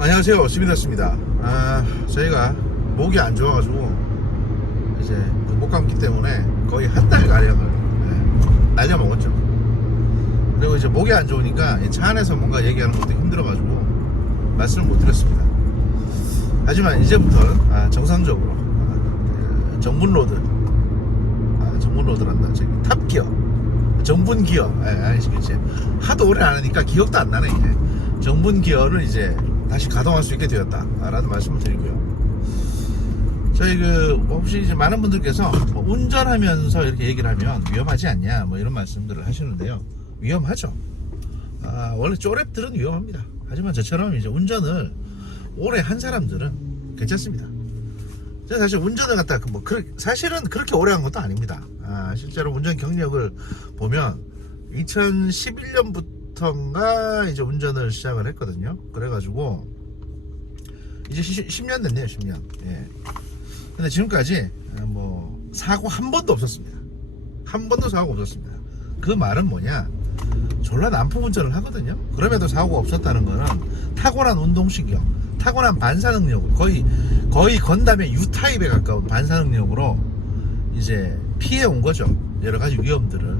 안녕하세요, 스미더스입니다. 저희가 목이 안 좋아가지고 이제 그 목감기 때문에 거의 한 달 가량을 날려 먹었죠. 그리고 이제 목이 안 좋으니까 차 안에서 뭔가 얘기하는 것도 힘들어가지고 말씀을 못 드렸습니다. 하지만 이제부터는 정상적으로 정분로드란다. 저기 탑기어, 정분기어, 아시겠지? 하도 오래 안 하니까 기억도 안 나네. 이제 정분기어를 이제 다시 가동할 수 있게 되었다라는 말씀을 드리고요. 저희 혹시 이제 많은 분들께서 운전하면서 이렇게 얘기를 하면 위험하지 않냐 뭐 이런 말씀들을 하시는데요. 위험하죠. 원래 쪼랩들은 위험합니다. 하지만 저처럼 이제 운전을 오래 한 사람들은 괜찮습니다. 제가 사실 운전을 갖다 사실은 그렇게 오래 한 것도 아닙니다. 실제로 운전 경력을 보면 2011년부터인가 이제 운전을 시작을 했거든요. 그래가지고 이제 10년 됐네요. 10년. 예. 근데 지금까지 사고 한 번도 없었습니다. 한 번도 사고가 없었습니다. 그 말은 뭐냐, 졸라 난폭 운전을 하거든요. 그럼에도 사고가 없었다는 거는 타고난 운동신경, 타고난 반사능력으로 거의 건담의 U타입에 가까운 반사능력으로 이제 피해 온 거죠. 여러 가지 위험들을.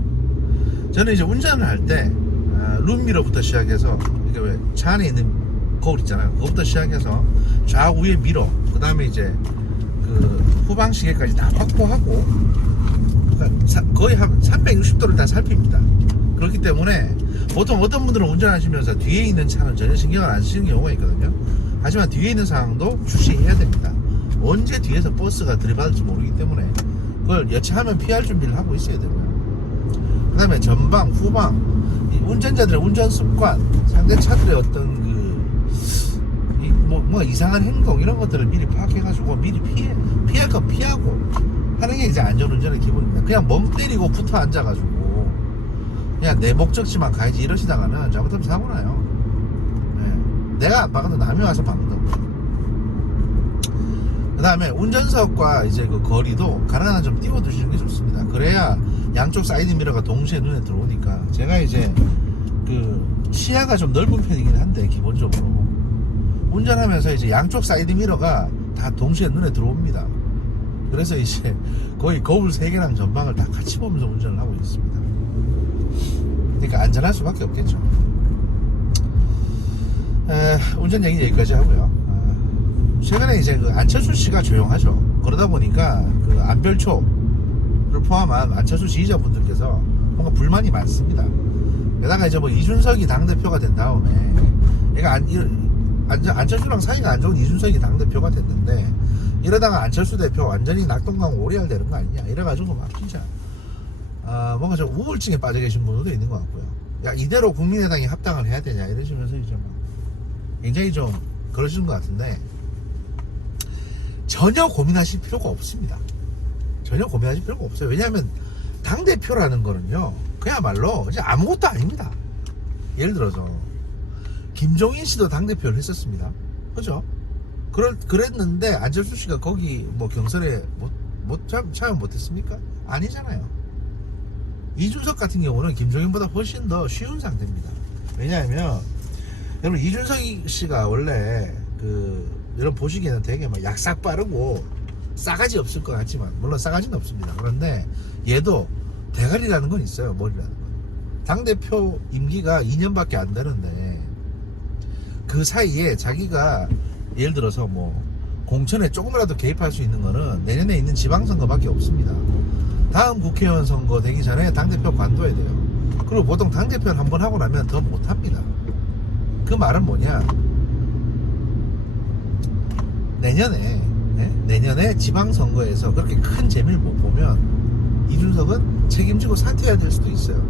저는 이제 운전을 할 때 룸미러부터 시작해서 이게 왜 차 안에 있는 거울 있잖아요. 그거부터 시작해서 좌우의 미러, 그 다음에 이제 후방 시계까지 다 확보하고 거의 한 360도를 다 살핍니다. 그렇기 때문에 보통 어떤 분들은 운전하시면서 뒤에 있는 차는 전혀 신경을 안 쓰는 경우가 있거든요. 하지만 뒤에 있는 상황도 주시해야 됩니다. 언제 뒤에서 버스가 들이받을지 모르기 때문에 그걸 여차하면 피할 준비를 하고 있어야 되고요. 그 다음에 전방, 후방, 이 운전자들의 운전 습관, 상대 차들의 어떤 뭔가 이상한 행동, 이런 것들을 미리 파악해가지고 미리 피할 거 피하고 하는 게 이제 안전운전의 기본입니다. 그냥 멍 때리고 붙어 앉아가지고 그냥 내 목적지만 가야지 이러시다가는 잘못하면 사고 나요. 내가 안 박아도 남이 와서 박는다고. 그 다음에 운전석과 이제 그 거리도 가능한 좀 띄워두시는 게 좋습니다. 그래야 양쪽 사이드 미러가 동시에 눈에 들어오니까. 제가 이제 시야가 좀 넓은 편이긴 한데 기본적으로 운전하면서 이제 양쪽 사이드 미러가 다 동시에 눈에 들어옵니다. 그래서 이제 거의 거울 3개랑 전방을 다 같이 보면서 운전을 하고 있습니다. 그러니까 안전할 수밖에 없겠죠. 운전 얘기 여기까지 하고요. 최근에 이제 안철수 씨가 조용하죠. 그러다 보니까 안별초를 포함한 안철수 지지자분들께서 뭔가 불만이 많습니다. 게다가 이제 이준석이 당대표가 된 다음에 안철수랑 사이가 안 좋은 이준석이 당대표가 됐는데 이러다가 안철수 대표 완전히 낙동강 오리알 되는 거 아니냐 이래가지고 막 진짜 뭔가 좀 우울증에 빠져 계신 분들도 있는 것 같고요. 야, 이대로 국민의당이 합당을 해야 되냐 이러시면서 이제 굉장히 좀 그러시는 것 같은데 전혀 고민하실 필요가 없습니다. 전혀 고민하실 필요가 없어요. 왜냐하면 당대표라는 거는요 그야말로 이제 아무것도 아닙니다. 예를 들어서 김종인 씨도 당대표를 했었습니다. 그죠? 그랬는데 안철수 씨가 거기 경선에 참여 못했습니까? 아니잖아요. 이준석 같은 경우는 김종인보다 훨씬 더 쉬운 상태입니다. 왜냐하면 여러분 이준석 씨가 원래 여러분 보시기에는 되게 약삭 빠르고 싸가지 없을 것 같지만 물론 싸가지는 없습니다. 그런데 얘도 대가리라는 건 있어요. 머리라는 건. 당대표 임기가 2년밖에 안 되는데 그 사이에 자기가 예를 들어서 공천에 조금이라도 개입할 수 있는 거는 내년에 있는 지방선거밖에 없습니다. 다음 국회의원 선거 되기 전에 당대표 관둬야 돼요. 그리고 보통 당대표를 한번 하고 나면 더 못합니다. 그 말은 뭐냐, 내년에 지방선거에서 그렇게 큰 재미를 못 보면 이준석은 책임지고 사퇴해야 될 수도 있어요.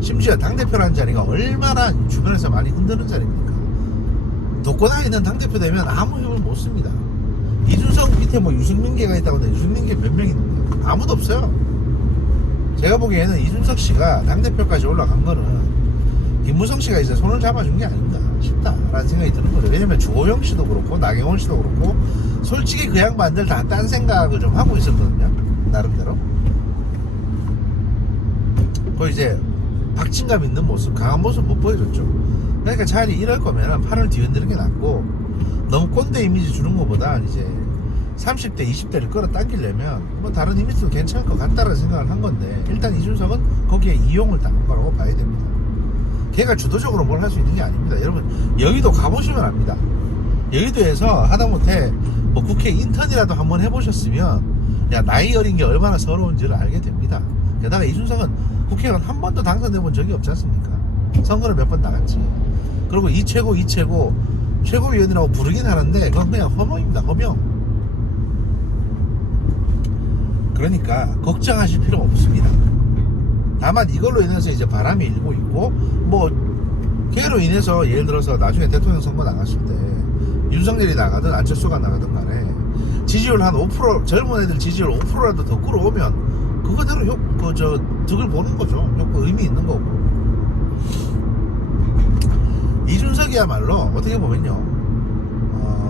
심지어 당대표라는 자리가 얼마나 주변에서 많이 흔드는 자리입니까? 독고다에 있는 당대표 되면 아무 힘을 못 씁니다. 이준석 밑에 유승민계가 있다고 하는데 유승민계 몇 명 있는데요? 아무도 없어요. 제가 보기에는 이준석 씨가 당대표까지 올라간 거는 김무성 씨가 이제 손을 잡아준 게 아닌가 싶다라는 생각이 드는 거죠. 왜냐면 주호영 씨도 그렇고 나경원 씨도 그렇고 솔직히 그 양반들 다 딴 생각을 좀 하고 있었거든요. 나름대로. 그 이제 박진감 있는 모습, 강한 모습 못 보여줬죠. 그러니까 차라리 이럴 거면 팔을 뒤흔드는 게 낫고, 너무 꼰대 이미지 주는 것보다 이제 30대 20대를 끌어당기려면 뭐 다른 이미지도 괜찮을 것 같다라는 생각을 한 건데, 일단 이준석은 거기에 이용을 당한 거라고 봐야 됩니다. 걔가 주도적으로 뭘 할 수 있는 게 아닙니다. 여러분 여의도 가보시면 압니다. 여의도에서 하다못해 뭐 국회 인턴이라도 한번 해보셨으면 야, 나이 어린 게 얼마나 서러운지를 알게 됩니다. 게다가 이준석은 국회의원 한 번도 당선돼 본 적이 없지 않습니까? 선거를 몇 번 나갔지. 그리고 이 최고 최고위원이라고 부르긴 하는데 그건 그냥 허명입니다. 허명. 그러니까 걱정하실 필요 없습니다. 다만 이걸로 인해서 이제 바람이 일고 있고, 뭐 걔로 인해서 예를 들어서 나중에 대통령 선거 나갔을 때 윤석열이 나가든 안철수가 나가든 간에 지지율 한 5%, 젊은 애들 지지율 5%라도 더 끌어오면 그거대로 득을 보는 거죠. 효과 의미 있는 거고. 이준석이야말로 어떻게 보면요,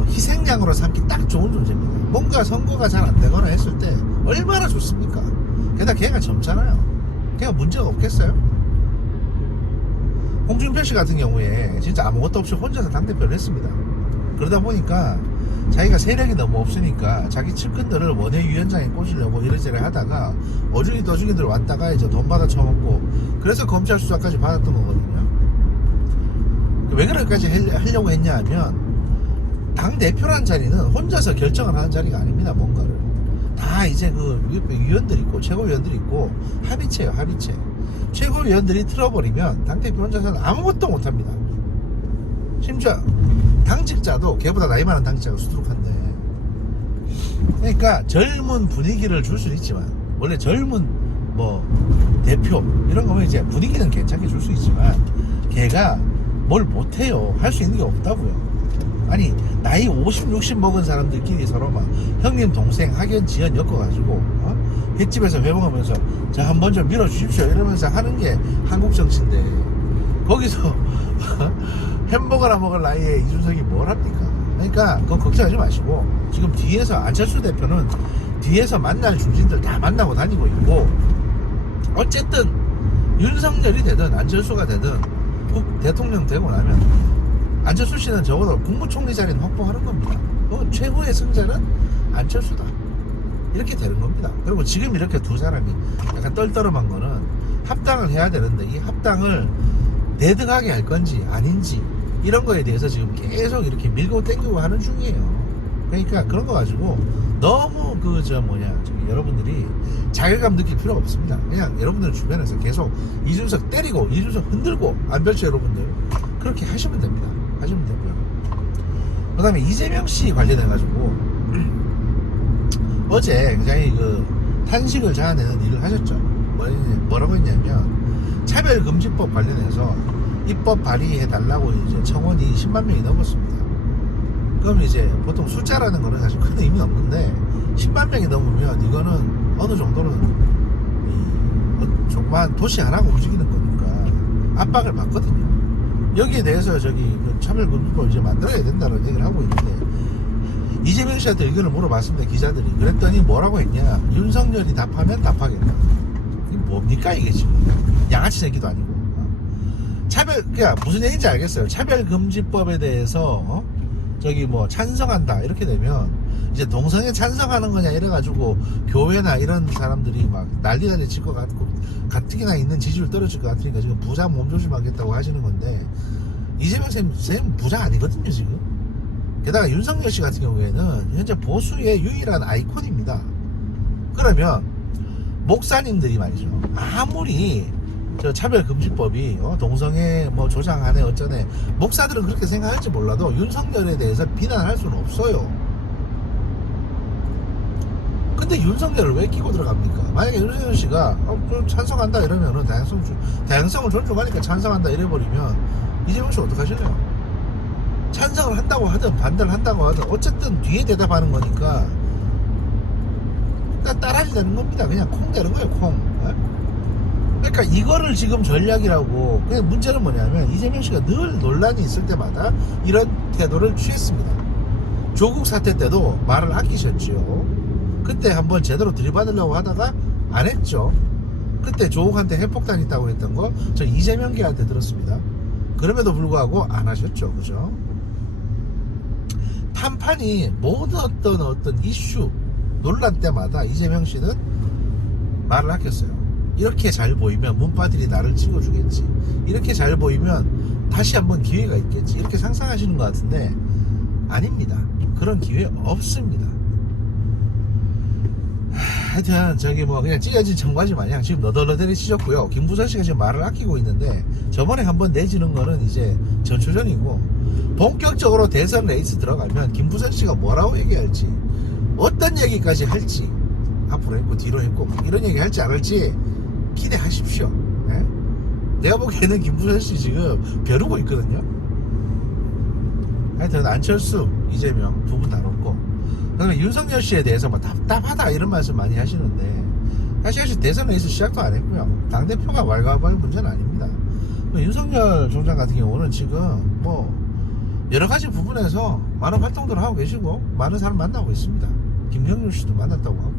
희생양으로 삼기 딱 좋은 존재입니다. 뭔가 선거가 잘 안 되거나 했을 때 얼마나 좋습니까? 게다가 걔가 젊잖아요. 걔가 문제가 없겠어요? 홍준표 씨 같은 경우에 진짜 아무것도 없이 혼자서 당대표를 했습니다. 그러다 보니까 자기가 세력이 너무 없으니까 자기 측근들을 원외위원장에 꽂으려고 이래저래 하다가 어중이들 왔다가 이제 돈 받아 처먹고, 그래서 검찰 수사까지 받았던 거거든요. 왜 그렇게까지 하려고 했냐 하면, 당대표라는 자리는 혼자서 결정을 하는 자리가 아닙니다. 뭔가를 다 이제 그 위원들 있고 최고위원들이 있고 합의체예요. 합의체. 최고위원들이 틀어버리면 당대표 혼자서는 아무것도 못합니다. 심지어 당직자도 걔보다 나이 많은 당직자가 수두룩한데, 그러니까 젊은 분위기를 줄 수는 있지만, 원래 젊은 뭐 대표 이런 거면 이제 분위기는 괜찮게 줄 수 있지만 걔가 뭘 못해요. 할 수 있는 게 없다고요. 아니 나이 50, 60 먹은 사람들끼리 서로 막 형님 동생 학연 지연 엮어가지고 횟집에서 회 먹으면서 저 한번 좀 밀어주십시오 이러면서 하는 게 한국 정치인데, 거기서 햄버거나 먹을 나이에 이준석이 뭘 합니까? 그러니까 그건 걱정하지 마시고, 지금 뒤에서 안철수 대표는 뒤에서 만날 중진들 다 만나고 다니고 있고, 어쨌든 윤석열이 되든 안철수가 되든 대통령 되고 나면 안철수 씨는 적어도 국무총리 자리는 확보하는 겁니다. 최후의 승자는 안철수다. 이렇게 되는 겁니다. 그리고 지금 이렇게 두 사람이 약간 떨떠름한 거는 합당을 해야 되는데, 이 합당을 내등하게 할 건지 아닌지 이런 거에 대해서 지금 계속 이렇게 밀고 땡기고 하는 중이에요. 그러니까 그런 거 가지고 너무 여러분들이 자괴감 느낄 필요 없습니다. 그냥 여러분들 주변에서 계속 이준석 때리고 이준석 흔들고, 안별죠 여러분들? 그렇게 하시면 됩니다. 하시면 되고요. 그 다음에 이재명 씨 관련해가지고 어제 굉장히 탄식을 자아내는 일을 하셨죠. 뭐라고 했냐면, 차별금지법 관련해서 입법 발의해달라고 이제 청원이 10만 명이 넘었습니다. 그럼 이제 보통 숫자라는 거는 사실 큰 의미 없는데 10만 명이 넘으면 이거는 어느 정도는 조그만 도시 하나가 움직이는 거니까 압박을 받거든요. 여기에 대해서 차별금지법 이제 만들어야 된다는 얘기를 하고 있는데, 이재명 씨한테 의견을 물어봤습니다. 기자들이. 그랬더니 뭐라고 했냐, 윤석열이 답하면 답하겠다. 이게 뭡니까 이게 지금? 양아치 새끼도 아니고. 그러니까 무슨 얘기인지 알겠어요. 차별금지법에 대해서 찬성한다 이렇게 되면 이제 동성애 찬성하는 거냐 이래가지고 교회나 이런 사람들이 막 난리 칠 것 같고 가뜩이나 있는 지지율 떨어질 것 같으니까 지금 부자 몸조심하겠다고 하시는 건데, 이재명 쌤 부자 아니거든요 지금. 게다가 윤석열 씨 같은 경우에는 현재 보수의 유일한 아이콘입니다. 그러면 목사님들이 말이죠, 아무리 차별금지법이 동성애 조장하네 어쩌네, 목사들은 그렇게 생각할지 몰라도 윤석열에 대해서 비난할 수는 없어요. 근데 윤석열을 왜 끼고 들어갑니까? 만약에 윤석열 씨가 찬성한다 이러면은 다양성을 존중하니까 찬성한다 이래버리면 이재명 씨 어떡하실래요? 찬성을 한다고 하든 반대를 한다고 하든 어쨌든 뒤에 대답하는 거니까 따라지 되는 겁니다. 그냥 콩 되는 거예요, 콩. 그러니까 이거를 지금 전략이라고. 근데 문제는 뭐냐면, 이재명 씨가 늘 논란이 있을 때마다 이런 태도를 취했습니다. 조국 사태 때도 말을 아끼셨죠. 그때 한번 제대로 들이받으려고 하다가 안 했죠. 그때 조국한테 핵폭탄 있다고 했던 거 저 이재명계한테 들었습니다. 그럼에도 불구하고 안 하셨죠. 그죠? 판판이 모든 어떤 이슈 논란 때마다 이재명 씨는 말을 아꼈어요. 이렇게 잘 보이면 문바들이 나를 찍어주겠지, 이렇게 잘 보이면 다시 한번 기회가 있겠지, 이렇게 상상하시는 것 같은데 아닙니다. 그런 기회 없습니다. 하여튼 저기 뭐 그냥 찢어진 청바지 마냥 지금 너덜너덜히 찢었고요. 김부선 씨가 지금 말을 아끼고 있는데 저번에 한번 내지는 거는 이제 전초전이고, 본격적으로 대선 레이스 들어가면 김부선 씨가 뭐라고 얘기할지, 어떤 얘기까지 할지, 앞으로 했고 뒤로 했고 이런 얘기 할지 안 할지 기대하십시오. 네? 내가 보기에는 김부선 씨 지금 벼르고 있거든요. 하여튼 안철수, 이재명 두 분 다 놓고, 그다음에 윤석열 씨에 대해서 뭐 답답하다 이런 말씀 많이 하시는데, 사실 대선 레이스 시작도 안 했고요. 당대표가 왈가왈부할 문제는 아닙니다. 윤석열 총장 같은 경우는 지금 뭐 여러 가지 부분에서 많은 활동들을 하고 계시고 많은 사람 만나고 있습니다. 김경률 씨도 만났다고 하고.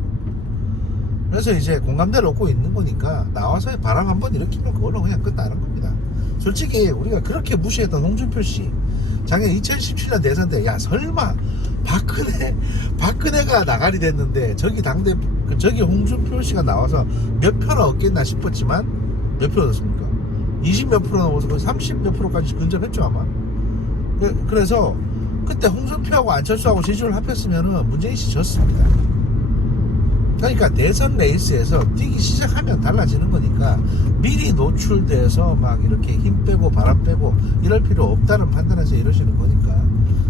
그래서 이제 공감대를 얻고 있는 거니까 나와서 바람 한번 일으키면 그걸로 그냥 끝나는 겁니다. 솔직히 우리가 그렇게 무시했던 홍준표 씨, 작년 2017년 대선 때 야 설마 박근혜가 나가리 됐는데 저기 저기 홍준표 씨가 나와서 몇 표나 얻겠나 싶었지만 몇 표 얻었습니까? 20몇 프로 넘어서 거의 30몇 프로까지 근접했죠 아마. 그래서 그때 홍준표하고 안철수하고 지지율 합했으면은 문재인 씨 졌습니다. 그러니까 대선 레이스에서 뛰기 시작하면 달라지는 거니까 미리 노출돼서 막 이렇게 힘 빼고 바람 빼고 이럴 필요 없다는 판단에서 이러시는 거니까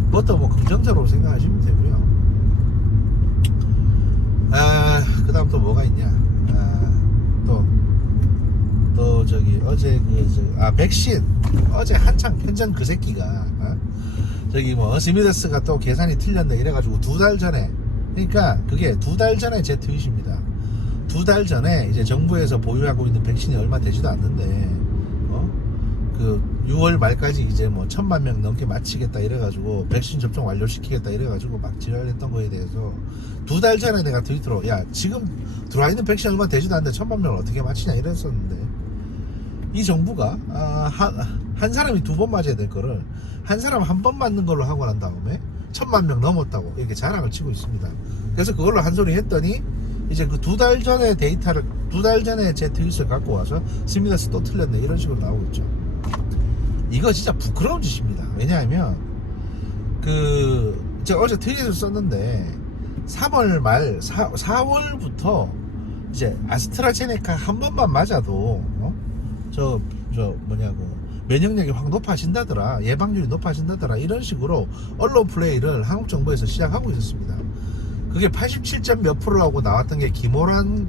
그것도 뭐 긍정적으로 생각하시면 되고요. 그 다음 또 뭐가 있냐. 또 저기 어제 백신 어제 한창 편전 그 새끼가 저기 뭐 스미더스가 또 계산이 틀렸네 이래가지고 2달 전에, 그러니까 그게 2달 전에 제 트윗입니다. 2달 전에 이제 정부에서 보유하고 있는 백신이 얼마 되지도 않는데 그 6월 말까지 이제 뭐 1000만 명 넘게 마치겠다 이래가지고 백신 접종 완료시키겠다 이래가지고 막 지랄했던 거에 대해서 2달 전에 내가 트위터로 야 지금 들어와 있는 백신 얼마 되지도 않는데 1000만 명을 어떻게 마치냐 이랬었는데, 이 정부가 한 사람이 2번 맞아야 될 거를 한 사람 1번 맞는 걸로 하고 난 다음에 1000만 명 넘었다고 이렇게 자랑을 치고 있습니다. 그래서 그걸로 한 소리 했더니 이제 그 2달 전에 데이터를 2달 전에 제 트윗을 갖고 와서 스미더스 또 틀렸네 이런 식으로 나오고 있죠. 이거 진짜 부끄러운 짓입니다. 왜냐하면 제가 어제 트윗을 썼는데 3월 말 4월부터 이제 아스트라제네카 한 번만 맞아도 면역력이 확 높아진다더라, 예방률이 높아진다더라 이런 식으로 언론 플레이를 한국 정부에서 시작하고 있었습니다. 그게 87점 몇 프로라고 나왔던 게 김호란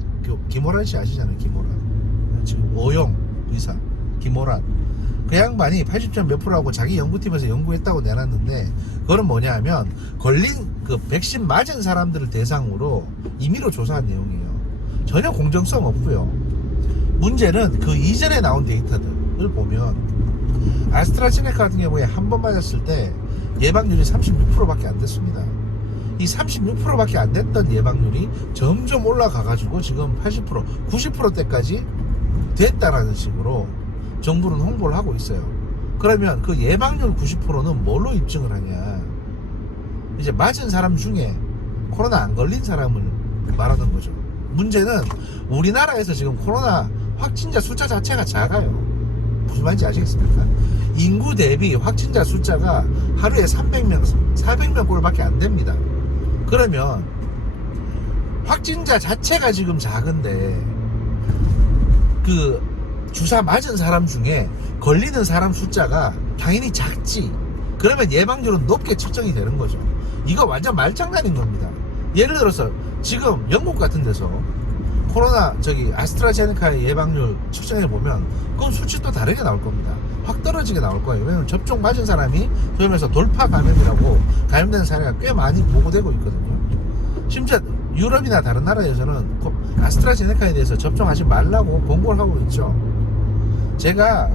씨 아시잖아요. 김호란 지금 오용 의사 김호란 그 양반이 80점 몇 프로라고 자기 연구팀에서 연구했다고 내놨는데, 그거는 뭐냐 하면 걸린 그 백신 맞은 사람들을 대상으로 임의로 조사한 내용이에요. 전혀 공정성 없고요. 문제는 그 이전에 나온 데이터들을 보면 아스트라제네카 같은 경우에 한 번 맞았을 때 예방률이 36%밖에 안 됐습니다. 이 36%밖에 안 됐던 예방률이 점점 올라가 가지고 지금 80%, 90%대까지 됐다라는 식으로 정부는 홍보를 하고 있어요. 그러면 그 예방률 90%는 뭘로 입증을 하냐, 이제 맞은 사람 중에 코로나 안 걸린 사람을 말하는 거죠. 문제는 우리나라에서 지금 코로나 확진자 숫자 자체가 작아요. 무슨 말인지 아시겠습니까? 인구 대비 확진자 숫자가 하루에 300명, 400명 꼴밖에 안 됩니다. 그러면 확진자 자체가 지금 작은데 그 주사 맞은 사람 중에 걸리는 사람 숫자가 당연히 작지. 그러면 예방률은 높게 측정이 되는 거죠. 이거 완전 말장난인 겁니다. 예를 들어서 지금 영국 같은 데서 코로나 아스트라제네카의 예방률 측정해 보면 그건 수치 또 다르게 나올 겁니다. 확 떨어지게 나올 거예요. 왜냐면 접종 맞은 사람이 소위 말해서 돌파 감염이라고 감염되는 사례가 꽤 많이 보고되고 있거든요. 심지어 유럽이나 다른 나라에서는 아스트라제네카에 대해서 접종하지 말라고 권고를 하고 있죠. 제가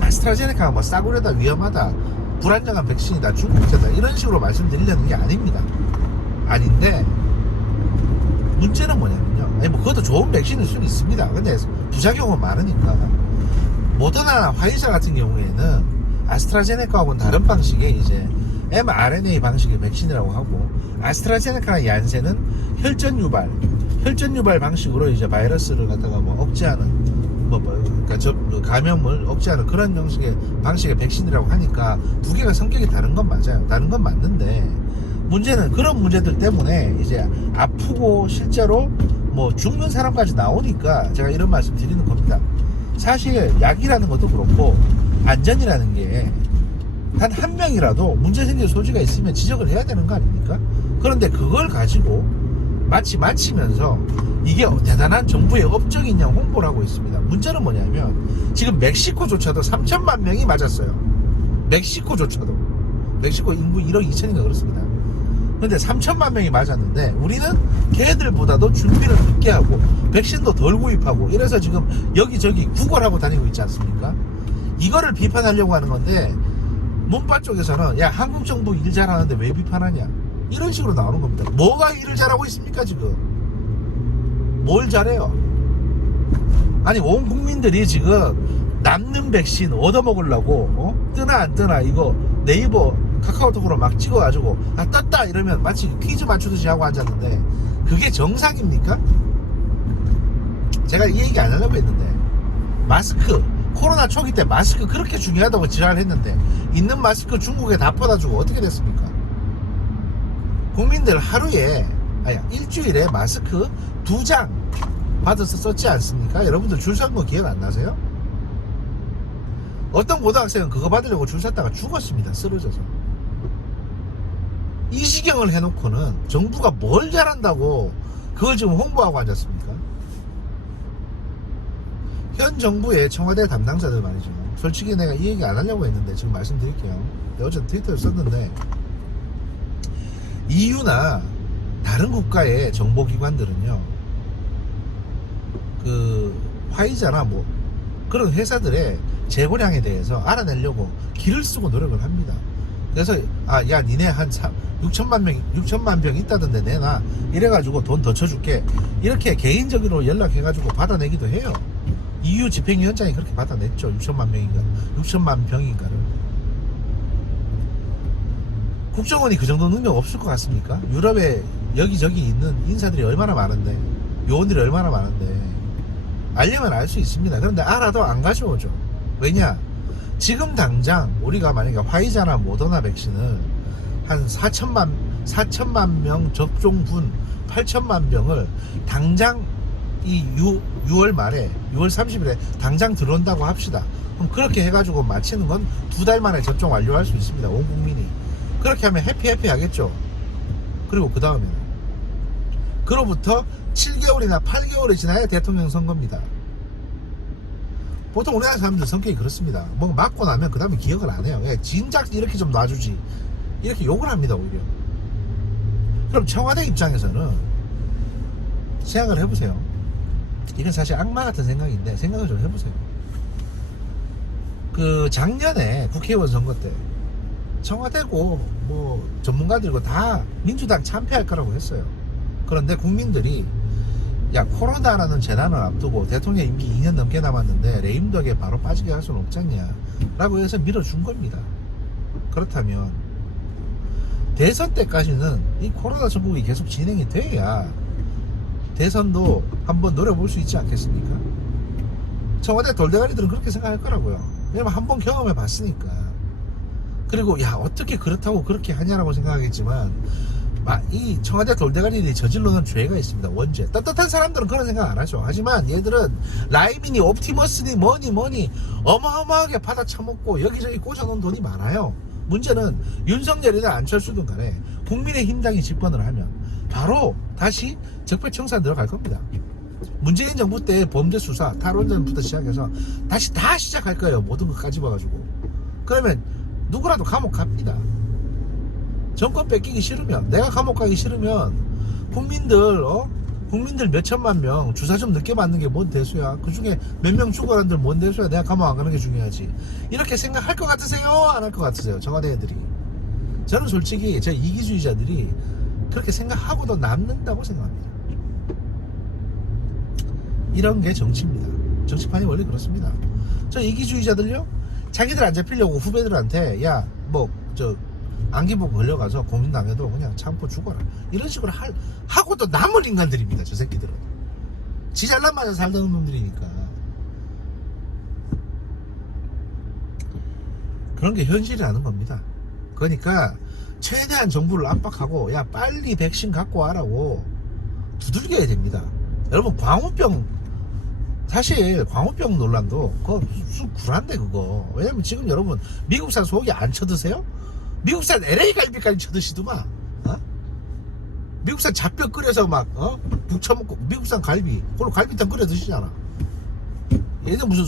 아스트라제네카가 뭐 싸구려다, 위험하다, 불안정한 백신이다, 중국제다 이런 식으로 말씀드리려는 게 아닙니다. 아닌데 문제는 뭐냐면요, 뭐 그것도 좋은 백신일 수는 있습니다. 근데 부작용은 많으니까 모더나 화이자 같은 경우에는 아스트라제네카하고는 다른 방식의 이제 mRNA 방식의 백신이라고 하고, 아스트라제네카 얀센은 혈전 유발 방식으로 이제 바이러스를 갖다가 뭐 억제하는 그러니까 감염을 억제하는 그런 방식의 백신이라고 하니까 두 개가 성격이 다른 건 맞아요. 다른 건 맞는데, 문제는 그런 문제들 때문에 이제 아프고 실제로 뭐 죽는 사람까지 나오니까 제가 이런 말씀 드리는 겁니다. 사실 약이라는 것도 그렇고 안전이라는 게 단 한 명이라도 문제 생길 소지가 있으면 지적을 해야 되는 거 아닙니까? 그런데 그걸 가지고 마치 마치면서 이게 대단한 정부의 업적이 있냐 홍보를 하고 있습니다. 문제는 뭐냐면 지금 멕시코조차도 3천만 명이 맞았어요. 멕시코 인구 1억 2천인가 그렇습니다. 근데 3천만 명이 맞았는데 우리는 걔들보다도 준비를 늦게 하고 백신도 덜 구입하고 이래서 지금 여기저기 구걸하고 다니고 있지 않습니까? 이거를 비판하려고 하는 건데, 문파 쪽에서는 야, 한국 정부 일 잘하는데 왜 비판하냐, 이런 식으로 나오는 겁니다. 뭐가 일을 잘하고 있습니까 지금? 뭘 잘해요? 아니, 온 국민들이 지금 남는 백신 얻어먹으려고 뜨나 안 뜨나 이거 네이버 카카오톡으로 막 찍어가지고 떴다 이러면 마치 퀴즈 맞추듯이 하고 앉았는데, 그게 정상입니까? 제가 이 얘기 안 하려고 했는데, 마스크 코로나 초기 때 마스크 그렇게 중요하다고 지랄했는데 있는 마스크 중국에 다 퍼다주고 어떻게 됐습니까? 국민들 일주일에 마스크 2장 받아서 썼지 않습니까? 여러분들 줄 선 거 기억 안 나세요? 어떤 고등학생은 그거 받으려고 줄 섰다가 죽었습니다. 쓰러져서. 이 지경을 해놓고는 정부가 뭘 잘한다고 그걸 지금 홍보하고 앉았습니까? 현 정부의 청와대 담당자들 말이죠. 솔직히 내가 이 얘기 안 하려고 했는데 지금 말씀드릴게요. 어제 트위터를 썼는데, EU나 다른 국가의 정보기관들은요, 그 화이자나 뭐 그런 회사들의 재고량에 대해서 알아내려고 기를 쓰고 노력을 합니다. 그래서 야, 니네 한 6천만 병 있다던데 내놔, 이래가지고 돈 더 쳐줄게, 이렇게 개인적으로 연락해가지고 받아내기도 해요. EU 집행위원장이 그렇게 받아냈죠. 6천만 병인가를. 국정원이 그 정도 능력 없을 것 같습니까? 유럽에 여기저기 있는 인사들이 얼마나 많은데, 요원들이 얼마나 많은데, 알려면 알 수 있습니다. 그런데 알아도 안 가져오죠. 왜냐? 지금 당장 우리가 만약에 화이자나 모더나 백신을 한 4천만 명 접종분 8천만 병을 당장 이 6월 말에 6월 30일에 당장 들어온다고 합시다. 그럼 그렇게 해가지고 마치는 건 2달 만에 접종 완료할 수 있습니다. 온 국민이. 그렇게 하면 해피 하겠죠. 그리고 그 다음에는 그로부터 7개월이나 8개월이 지나야 대통령 선거입니다. 보통 우리나라 사람들 성격이 그렇습니다. 뭐 맞고 나면 그 다음에 기억을 안 해요. 진작 이렇게 좀 놔주지, 이렇게 욕을 합니다 오히려. 그럼 청와대 입장에서는 생각을 해보세요. 이건 사실 악마 같은 생각인데 생각을 좀 해보세요. 그 작년에 국회의원 선거 때 청와대고 뭐 전문가들고 다 민주당 참패할 거라고 했어요. 그런데 국민들이 야, 코로나라는 재난을 앞두고 대통령 임기 2년 넘게 남았는데 레임덕에 바로 빠지게 할 수는 없잖냐 라고 해서 밀어준 겁니다. 그렇다면 대선 때까지는 이 코로나 전국이 계속 진행이 돼야 대선도 한번 노려볼 수 있지 않겠습니까? 청와대 돌대가리들은 그렇게 생각할 거라고요. 왜냐면 한번 경험해 봤으니까. 그리고 야, 어떻게 그렇다고 그렇게 하냐라고 생각하겠지만, 이 청와대 돌대가리들이 저질러놓은 죄가 있습니다. 원죄. 떳떳한 사람들은 그런 생각 안 하죠. 하지만 얘들은 라임이니 옵티머스니 뭐니 어마어마하게 받아 처먹고 여기저기 꽂아놓은 돈이 많아요. 문제는 윤석열이든 안철수든 간에 국민의힘당이 집권을 하면 바로 다시 적폐청산 들어갈 겁니다. 문재인 정부 때 범죄 수사, 탈원전부터 시작해서 다시 다 시작할 거예요. 모든 거 까집어가지고. 그러면 누구라도 감옥 갑니다. 정권 뺏기기 싫으면, 내가 감옥 가기 싫으면 국민들 몇 천만 명 주사 좀 늦게 맞는 게 뭔 대수야. 그 중에 몇 명 죽어간들 뭔 대수야. 내가 감옥 안 가는 게 중요하지. 이렇게 생각할 것 같으세요? 안 할 것 같으세요? 청와대 애들이. 저는 솔직히 저 이기주의자들이 그렇게 생각하고도 남는다고 생각합니다. 이런 게 정치입니다. 정치판이 원래 그렇습니다. 저 이기주의자들요, 자기들 안 잡히려고 후배들한테 야 뭐 저 안기부 걸려가서 고민당해도 그냥 참고 죽어라 이런 식으로 하고 또 남을 인간들입니다. 저 새끼들은 지 잘난마저 살던 놈들이니까. 그런 게 현실이라는 겁니다. 그러니까 최대한 정부를 압박하고 야 빨리 백신 갖고 와라고 두들겨야 됩니다. 여러분 광우병, 사실 광우병 논란도 그거 굴한데 그거. 왜냐면 지금 여러분 미국산 소고기 안 쳐드세요? 미국산 LA 갈비까지 쳐드시더만. 어? 미국산 잡뼈 끓여서 막 북쳐먹고 미국산 갈비 그걸로 갈비탕 끓여 드시잖아. 예전 무슨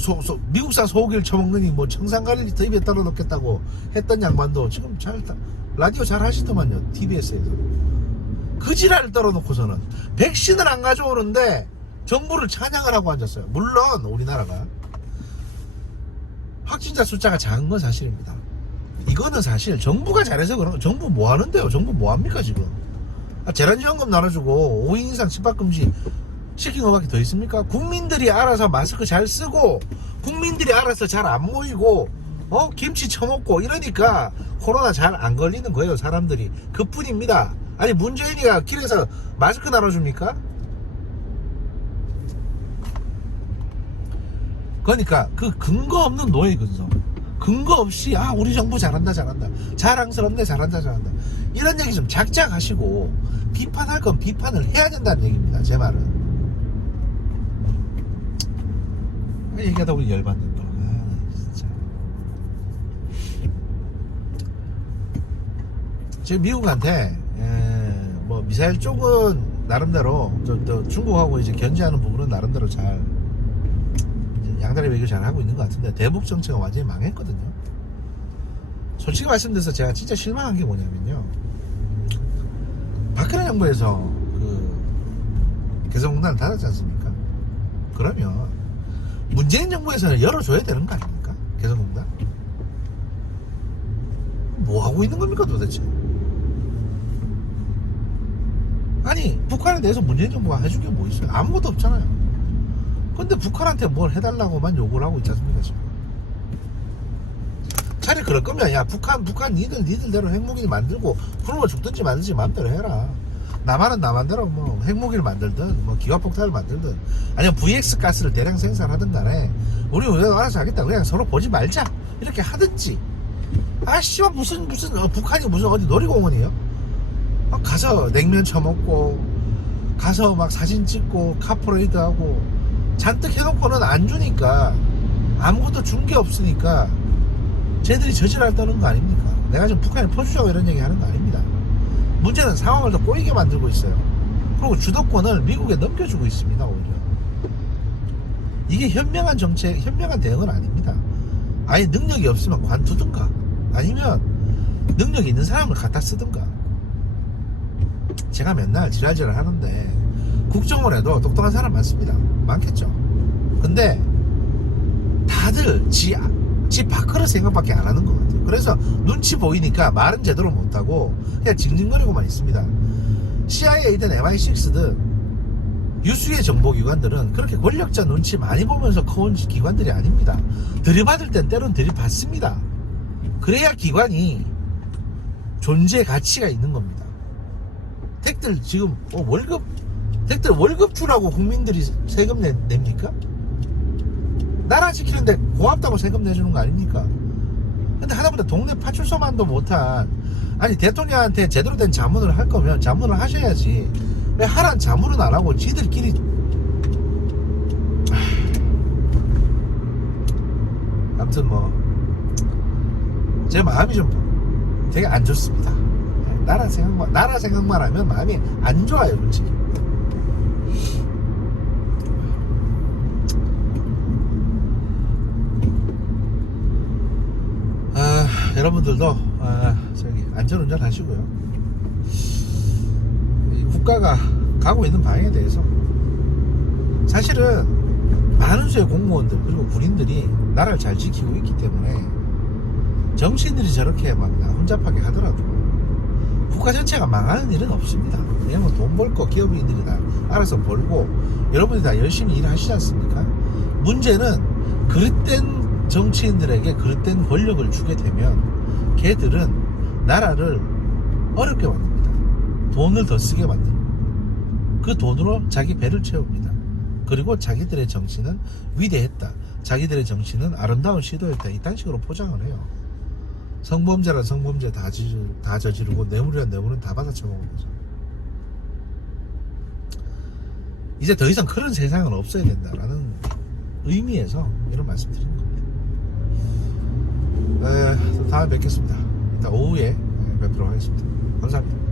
미국산 소고기를 처먹느니 뭐 청산가리를 더 입에 떨어 넣겠다고 했던 양반도 지금 라디오 잘 하시더만요. TBS에서 그 지랄을 떨어놓고서는 백신을 안 가져오는데 정부를 찬양을 하고 앉았어요. 물론 우리나라가 확진자 숫자가 작은 건 사실입니다. 이거는 사실 정부가 잘해서 그런 거. 정부 뭐 하는데요? 정부 뭐 합니까 지금? 재난지원금 나눠주고 5인 이상 집합금지 시킨 거밖에 더 있습니까? 국민들이 알아서 마스크 잘 쓰고 국민들이 알아서 잘 안 모이고 김치 처먹고 이러니까 코로나 잘 안 걸리는 거예요. 사람들이 그뿐입니다. 아니 문재인이가 길에서 마스크 나눠줍니까? 그러니까 그 근거 없는 노예 근성, 근거 없이 우리 정부 잘한다 자랑스럽네 잘한다 이런 얘기 좀 작작 하시고 비판할 건 비판을 해야 된다는 얘기입니다. 제 말은. 얘기하다 보니 열받는다. 진짜. 지금 미국한테 뭐 미사일 쪽은 나름대로 또 중국하고 이제 견제하는 부분은 나름대로 잘 양다리 외교 잘 하고 있는 것 같은데 대북 정책은 완전히 망했거든요. 솔직히 말씀드려서 제가 진짜 실망한 게 뭐냐면요, 박근혜 정부에서 그 개성공단을 닫았지 않습니까? 그러면 문재인 정부에서는 열어줘야 되는 거 아닙니까? 개성공단 뭐 하고 있는 겁니까 도대체? 아니 북한에 대해서 문재인 정부가 해준 게 뭐 있어요? 아무것도 없잖아요. 근데 북한한테 뭘 해달라고만 요구를 하고 있지 않습니까 지금? 차라리 그럴 거면 야 북한 니들대로 핵무기를 만들고 굶어 죽든지 말든지 마음대로 해라. 남한은 남한대로 뭐 핵무기를 만들든 뭐 기관폭탄을 만들든 아니면 VX 가스를 대량 생산하든 간에 우리 알아서 하겠다. 그냥 서로 보지 말자 이렇게 하든지. 씨발 무슨 북한이 무슨 어디 놀이공원이에요? 가서 냉면 처먹고 가서 막 사진 찍고 카퍼레이드 하고 잔뜩 해놓고는 안 주니까 아무것도 준 게 없으니까 쟤들이 저질할 떠는 거 아닙니까? 내가 지금 북한에 퍼주자고 이런 얘기 하는 거 아닙니다. 문제는 상황을 더 꼬이게 만들고 있어요. 그리고 주도권을 미국에 넘겨주고 있습니다. 오히려 이게 현명한 정책, 현명한 대응은 아닙니다. 아예 능력이 없으면 관두든가 아니면 능력이 있는 사람을 갖다 쓰든가. 제가 맨날 지랄지랄 하는데 국정원에도 똑똑한 사람 많습니다. 많겠죠. 근데 다들 지 밥그릇 생각밖에 안 하는 것 같아요. 그래서 눈치 보이니까 말은 제대로 못하고 그냥 징징거리고만 있습니다. CIA든 MI6든 유수의 정보기관들은 그렇게 권력자 눈치 많이 보면서 커온 기관들이 아닙니다. 들이받을 땐 때론 들이받습니다. 그래야 기관이 존재 가치가 있는 겁니다. 댁들 지금 댁들 월급 주라고 국민들이 세금 냅니까? 나라 지키는데 고맙다고 세금 내주는 거 아닙니까? 근데 하다보다 동네 파출소만도 못한, 아니 대통령한테 제대로 된 자문을 할 거면 자문을 하셔야지 왜 하란 자문은 안 하고 지들끼리. 아무튼 뭐 제 마음이 좀 되게 안 좋습니다. 나라 생각만 하면 마음이 안 좋아요 솔직히. 여러분들도 저기 안전운전 하시고요. 국가가 가고 있는 방향에 대해서 사실은 많은 수의 공무원들 그리고 군인들이 나라를 잘 지키고 있기 때문에 정치인들이 저렇게 막 혼잡하게 하더라도 국가 전체가 망하는 일은 없습니다. 왜냐면 돈 벌 거 기업인들이 다 알아서 벌고 여러분이 다 열심히 일하시지 않습니까? 문제는 그릇된 정치인들에게 그릇된 권력을 주게 되면 걔들은 나라를 어렵게 만듭니다. 돈을 더 쓰게 만듭니다. 그 돈으로 자기 배를 채웁니다. 그리고 자기들의 정치는 위대했다. 자기들의 정치는 아름다운 시도였다. 이딴 식으로 포장을 해요. 성범죄란 성범죄 다 저지르고 뇌물이란 뇌물은 다 받아쳐먹는 거죠. 이제 더 이상 그런 세상은 없어야 된다라는 의미에서 이런 말씀 드리는 겁니다. 다음에 뵙겠습니다. 이따 오후에 뵙도록 하겠습니다. 감사합니다.